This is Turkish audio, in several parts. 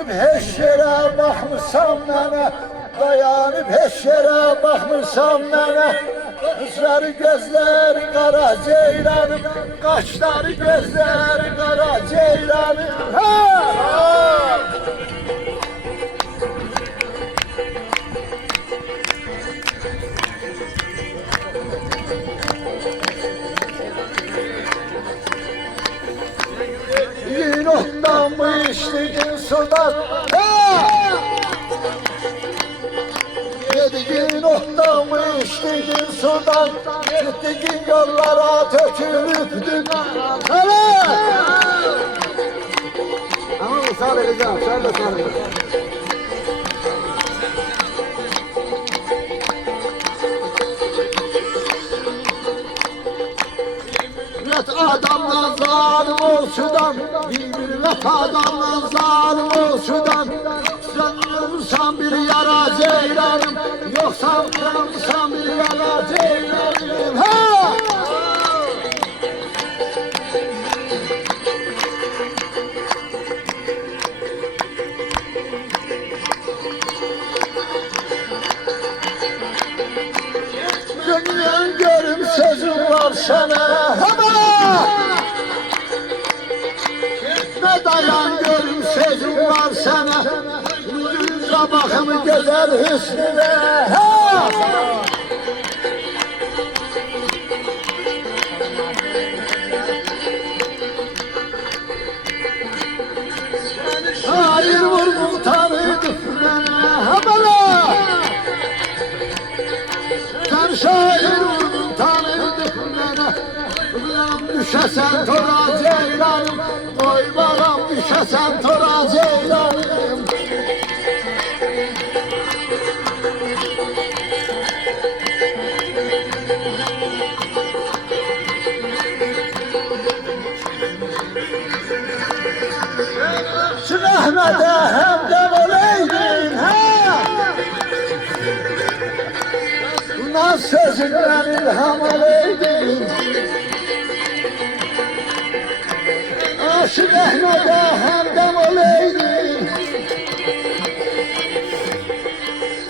dayanıp heç yerə baxmırsan mənə, dayanıp heç yerə baxmırsan mənə. Gözləri gözləri qara ceylanım, qaşları gözləri qara ceylanım. Yün otdan mı içtiğin sudan? Yediğin ottan mı içtiğin sudan? Gittiğin yollara tökülüptün. Evet! Ama müsaade edeceğim, sen de müsaade edeceğim. Adamla zalim olsudan, millet adamla zalim olsudan. Sanırsan bir yara ceylanım, yoksa sanırsan bir yara ceylanım. Ha! Gönlün görüm sözüm var sana. Ne dayan görüm sözüm var sana. Yüzüne bakım güzel hüsnüne. Hayır vurgun tanıdık bana. Habala! Sen şair vurgun tanıdık bana. Düşesen tora ceylanım, koy balam düşesen tora ceylanım. Şu Mehmet'e hem de böyleydin ha. Bundan sözünden ilham alaydın. Aşık Ahmet'e hamdem oleydin.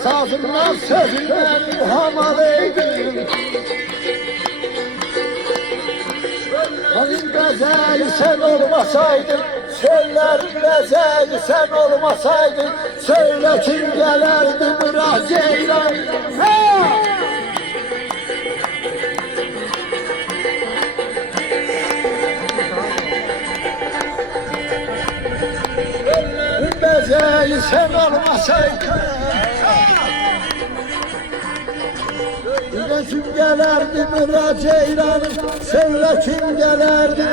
Sazından sözünden ilham alaydın. Benim gazeli sen olmasaydın, söylerim gazeli sen olmasaydın, söyle kim gelerdi bırak ceylan. Bezeli sen olmasaydın, yine kim gelerdi bırak ceylanım, söyle kim gelerdi.